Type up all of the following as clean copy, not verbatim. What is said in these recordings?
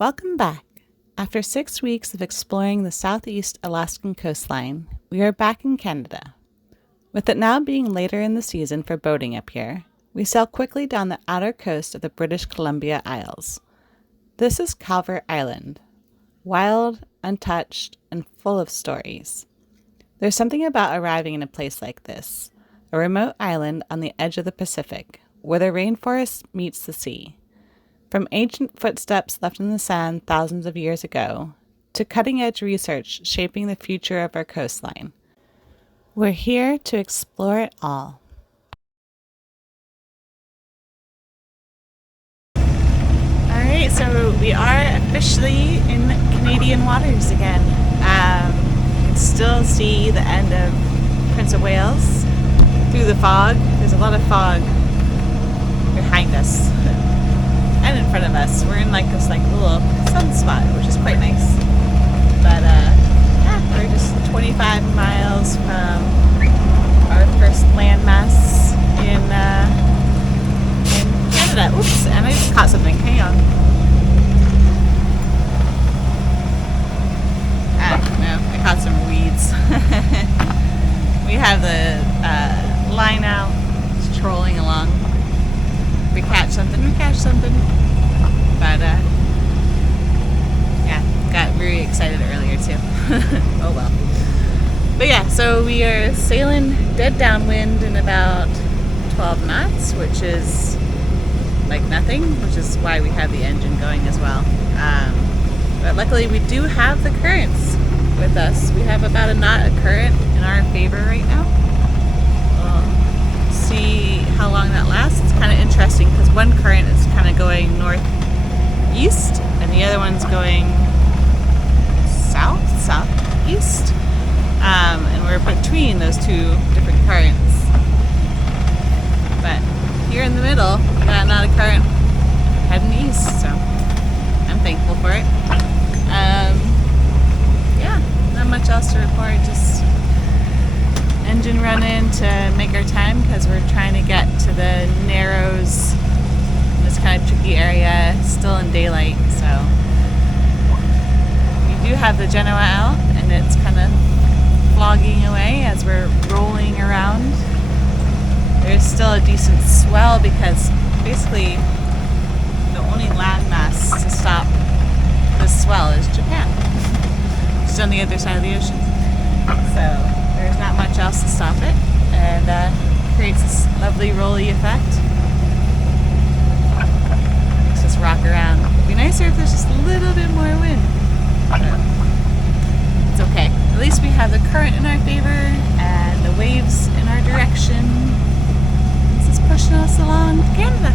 Welcome back. After 6 weeks of exploring the southeast Alaskan coastline, we are back in Canada. With it now being later in the season for boating up here, we sail quickly down the outer coast of the British Columbia Isles. This is Calvert Island, wild, untouched, and full of stories. There's something about arriving in a place like this, a remote island on the edge of the Pacific, where the rainforest meets the sea. From ancient footsteps left in the sand thousands of years ago, to cutting-edge research shaping the future of our coastline. We're here to explore it all. Alright, so we are officially in Canadian waters again. You can still see the end of Prince of Wales through the fog. There's a lot of fog behind us. And in front of us. We're in this little sunspot, which is quite nice. But we're just 25 miles from our first landmass in Canada. Oops, and I just caught something. Hang on. No, I caught some weeds. We have the line out, just trolling along. We catch something, we catch something. But, got very excited earlier too. Oh well. But yeah, so we are sailing dead downwind in about 12 knots, which is like nothing, which is why we have the engine going as well. But luckily we do have the currents with us. We have about a knot of current in our favor right now. See how long that lasts. It's kind of interesting because one current is kind of going northeast and the other one's going southeast, and we're between those two different currents. But here in the middle, we got a knot of current heading east, so I'm thankful for it. Not much else to report, just engine running to make our time because we're trying to get to the Narrows in this kind of tricky area, still in daylight. So we do have the Genoa out and it's kind of flogging away as we're rolling around. There's still a decent swell because basically the only landmass to stop this swell is Japan, which is on the other side of the ocean. So there's not much else to stop it, and creates this lovely rolly effect. Makes us rock around. It'd be nicer if there's just a little bit more wind. But it's okay. At least we have the current in our favor and the waves in our direction. This is pushing us along to Canada.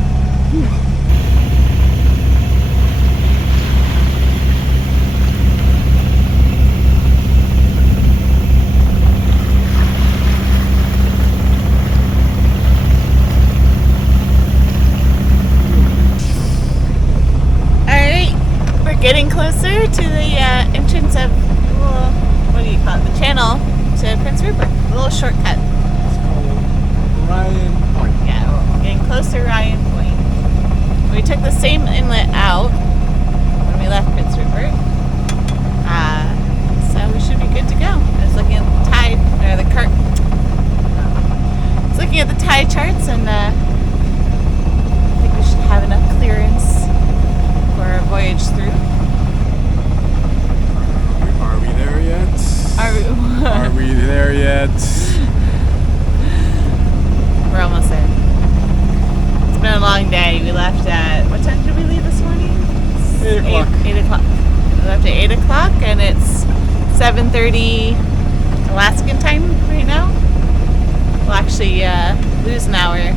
Getting closer to the entrance of the channel to Prince Rupert. A little shortcut. It's called Ryan Point. Yeah, we're getting close to Ryan Point. We took the same inlet out when we left Prince Rupert. So we should be good to go. I was looking at the tide, or the cart. I was looking at the tide charts and I think we should have enough clearance for our voyage through. Are we there yet? Are we there yet? We're almost there. It's been a long day. We left at, what time did we leave this morning? 8 o'clock. 8 o'clock. We left at 8 o'clock and it's 7:30 Alaskan time right now. We'll actually lose an hour.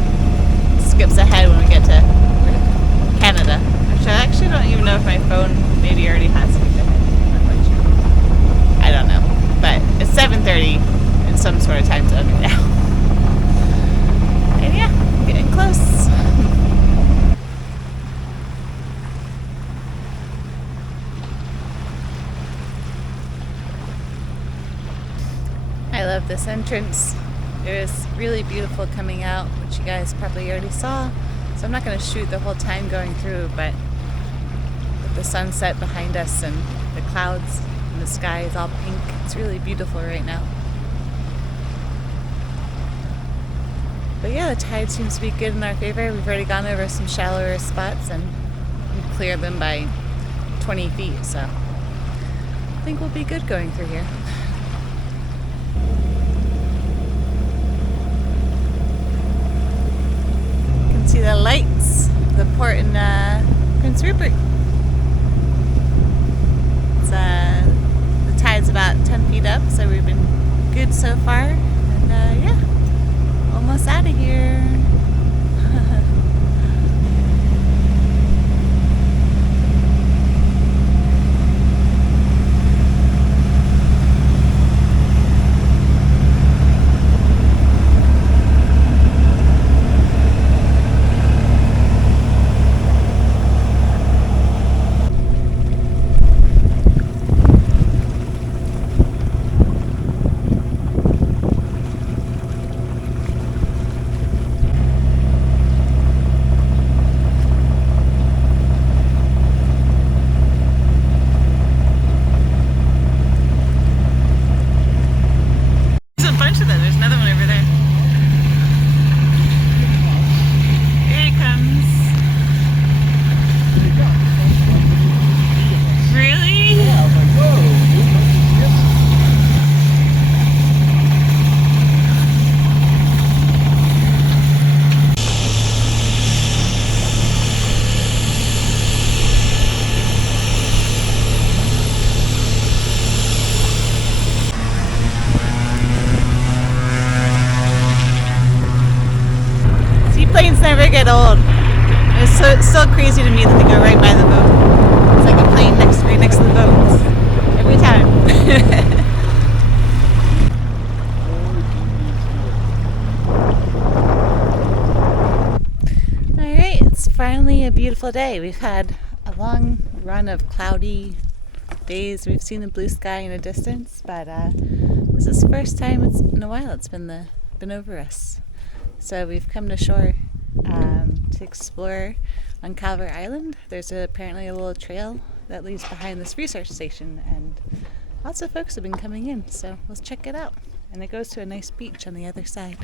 Skips ahead when we get to Canada. I actually don't even know if my phone maybe already has skipped ahead. I'm not quite sure. I don't know. But it's 7:30 in some sort of time zone right now. And yeah, getting close. I love this entrance. It was really beautiful coming out, which you guys probably already saw. So I'm not going to shoot the whole time going through, but the the sunset behind us and the clouds and the sky is all pink. It's really beautiful right now. But yeah, the tide seems to be good in our favor. We've already gone over some shallower spots and we've cleared them by 20 feet, so I think we'll be good going through here. You can see the lights, the port in Prince Rupert. The tide's about 10 feet up, so we've been good so far. And yeah, almost out of here. Seaplanes never get old. It's so crazy to me that they go right by the boat. It's like a plane right next to the boat. Every time. Alright, it's finally a beautiful day. We've had a long run of cloudy days. We've seen the blue sky in the distance, but this is the first time in a while it's been over us. So we've come to shore to explore on Calvert Island. There's apparently a little trail that leads behind this research station, and lots of folks have been coming in, so let's check it out. And it goes to a nice beach on the other side.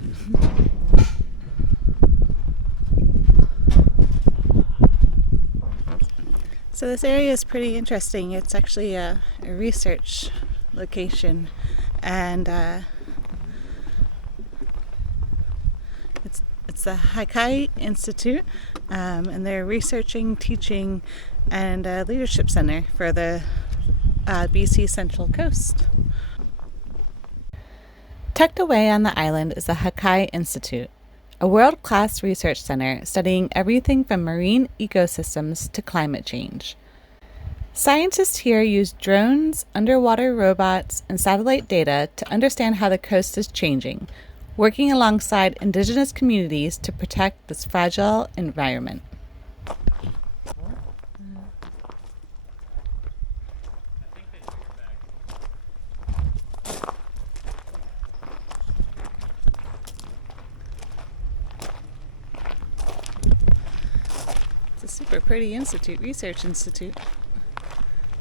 So this area is pretty interesting. It's actually a research location, and it's the Hakai Institute, and they're researching, teaching, and leadership center for the BC Central Coast. Tucked away on the island is the Hakai Institute, a world-class research center studying everything from marine ecosystems to climate change. Scientists here use drones, underwater robots, and satellite data to understand how the coast is changing, working alongside indigenous communities to protect this fragile environment. It's a super pretty research institute.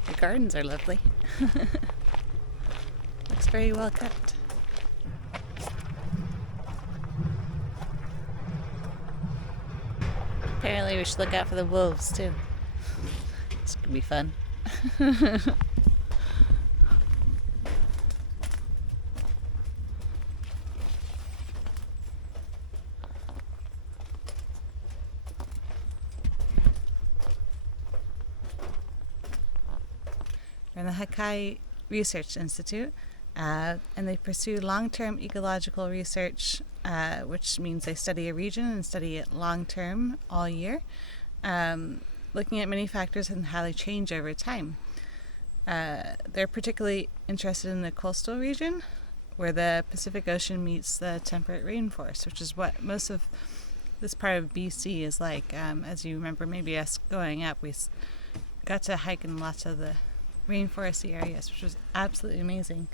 The gardens are lovely. Looks very well kept. Apparently we should look out for the wolves too. It's gonna be fun. We're in the Hakai Research Institute, and they pursue long-term ecological research, which means they study a region and study it long-term all year, looking at many factors and how they change over time. They're particularly interested in the coastal region, where the Pacific Ocean meets the temperate rainforest, which is what most of this part of BC is like. As you remember, maybe us going up, we got to hike in lots of the rainforesty areas, which was absolutely amazing.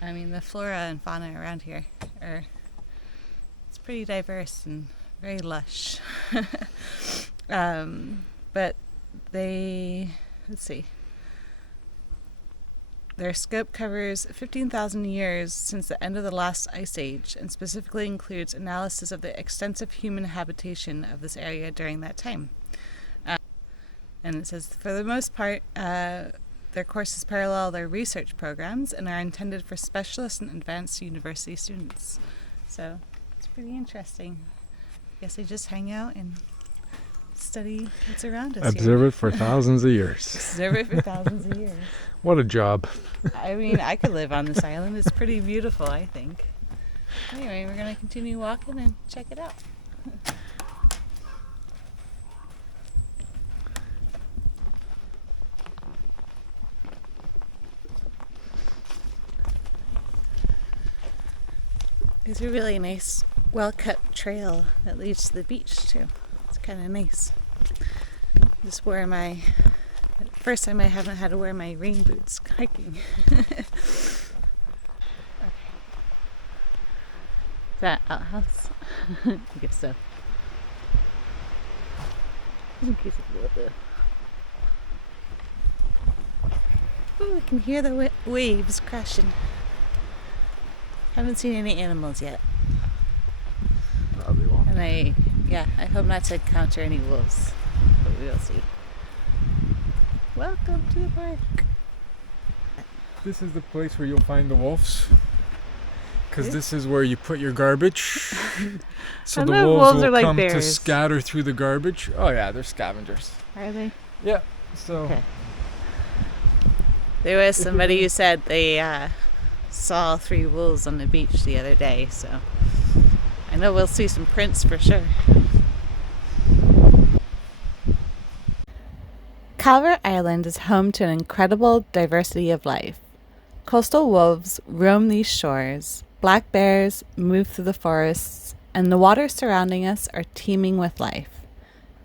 I mean, the flora and fauna around here it's pretty diverse and very lush. But they let's see. Their scope covers 15,000 years since the end of the last ice age and specifically includes analysis of the extensive human habitation of this area during that time. And it says, for the most part, their courses parallel their research programs and are intended for specialist and advanced university students. So it's pretty interesting. I guess they just hang out and study what's around us. Observe it for thousands of years. Observe it for thousands of years. What a job. I mean, I could live on this island. It's pretty beautiful, I think. Anyway, we're going to continue walking and check it out. There's a really nice, well-cut trail that leads to the beach, too. It's kind of nice. Just wore my... First time I haven't had to wear my rain boots hiking. Okay. Is that outhouse? I guess so. In case of a little bit. Oh, we can hear the waves crashing. Haven't seen any animals yet. Probably won't. And I hope not to encounter any wolves, but we will see. Welcome to the park. This is the place where you'll find the wolves. Because this is where you put your garbage. So the wolves will are like come to bears. scatter through the garbage. Oh yeah, they're scavengers. Are they? Yeah, so... Okay. There was somebody who said they saw 3 wolves on the beach the other day, so I know we'll see some prints for sure. Calvert Island is home to an incredible diversity of life. Coastal wolves roam these shores, black bears move through the forests, and the waters surrounding us are teeming with life.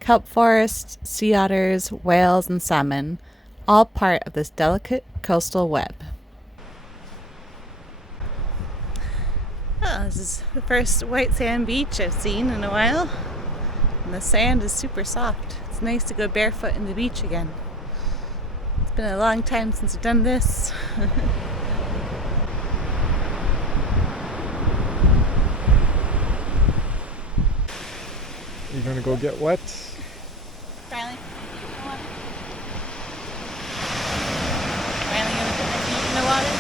Kelp forests, sea otters, whales, and salmon, all part of this delicate coastal web. Oh, this is the first white sand beach I've seen in a while. And the sand is super soft. It's nice to go barefoot in the beach again. It's been a long time since I've done this. You gonna go get wet? Finally, gonna put my feet in the water.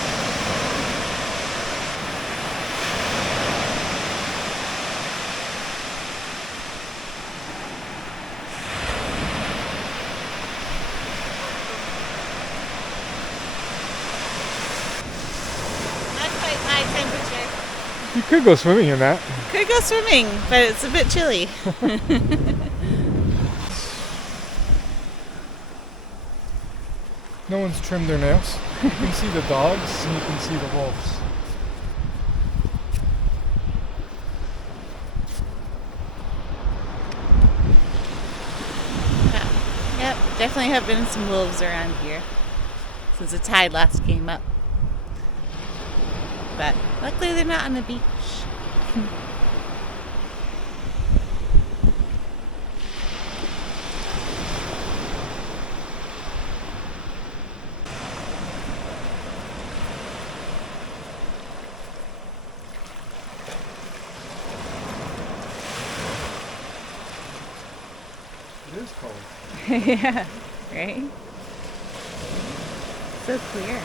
You could go swimming in that. Could go swimming, but it's a bit chilly. No one's trimmed their nails. You can see the dogs and you can see the wolves. Yep, definitely have been some wolves around here since the tide last came up. But luckily they're not on the beach. It is cold. Yeah, right? So clear.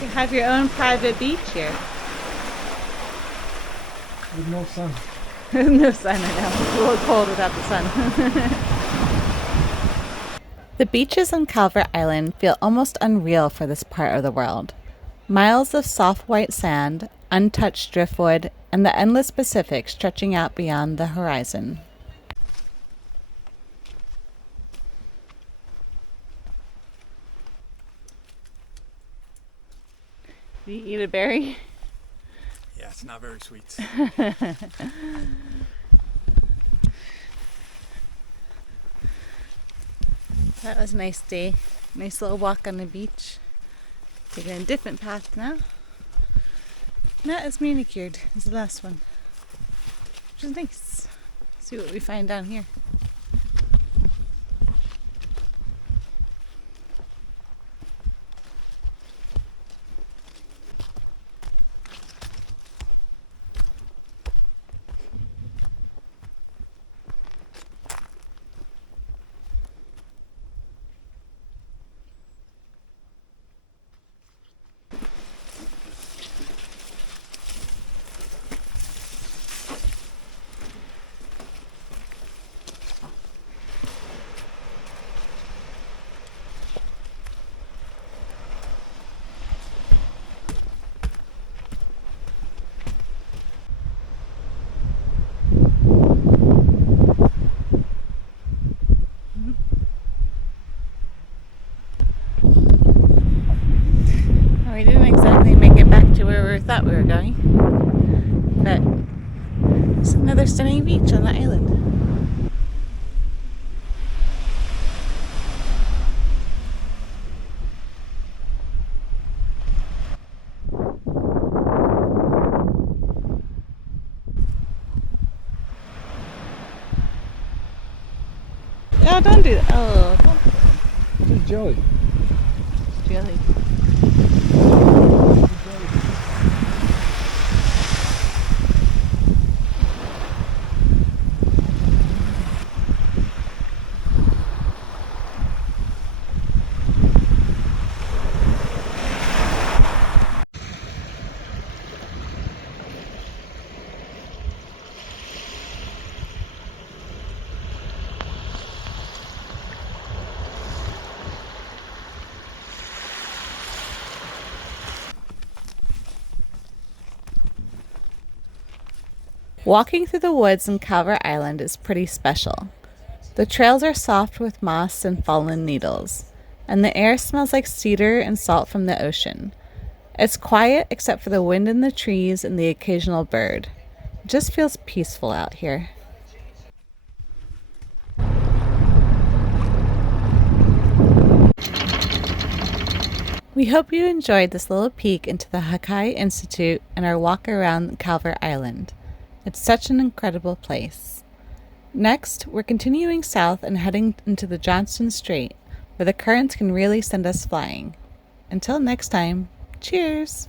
You have your own private beach here. With no sun. No sun, I know. It's a little cold without the sun. The beaches on Calvert Island feel almost unreal for this part of the world. Miles of soft white sand, untouched driftwood, and the endless Pacific stretching out beyond the horizon. Do you eat a berry? Yeah, it's not very sweet. That was a nice day. Nice little walk on the beach. Taking a different path now. Not as manicured as the last one, which is nice. See what we find down here. We didn't exactly make it back to where we thought we were going, but it's another stunning beach on the island. Oh, don't do that. Oh, don't. This is jelly. Jelly. Walking through the woods in Calvert Island is pretty special. The trails are soft with moss and fallen needles, and the air smells like cedar and salt from the ocean. It's quiet except for the wind in the trees and the occasional bird. It just feels peaceful out here. We hope you enjoyed this little peek into the Hakai Institute and our walk around Calvert Island. It's such an incredible place. Next, we're continuing south and heading into the Johnston Strait, where the currents can really send us flying. Until next time, cheers!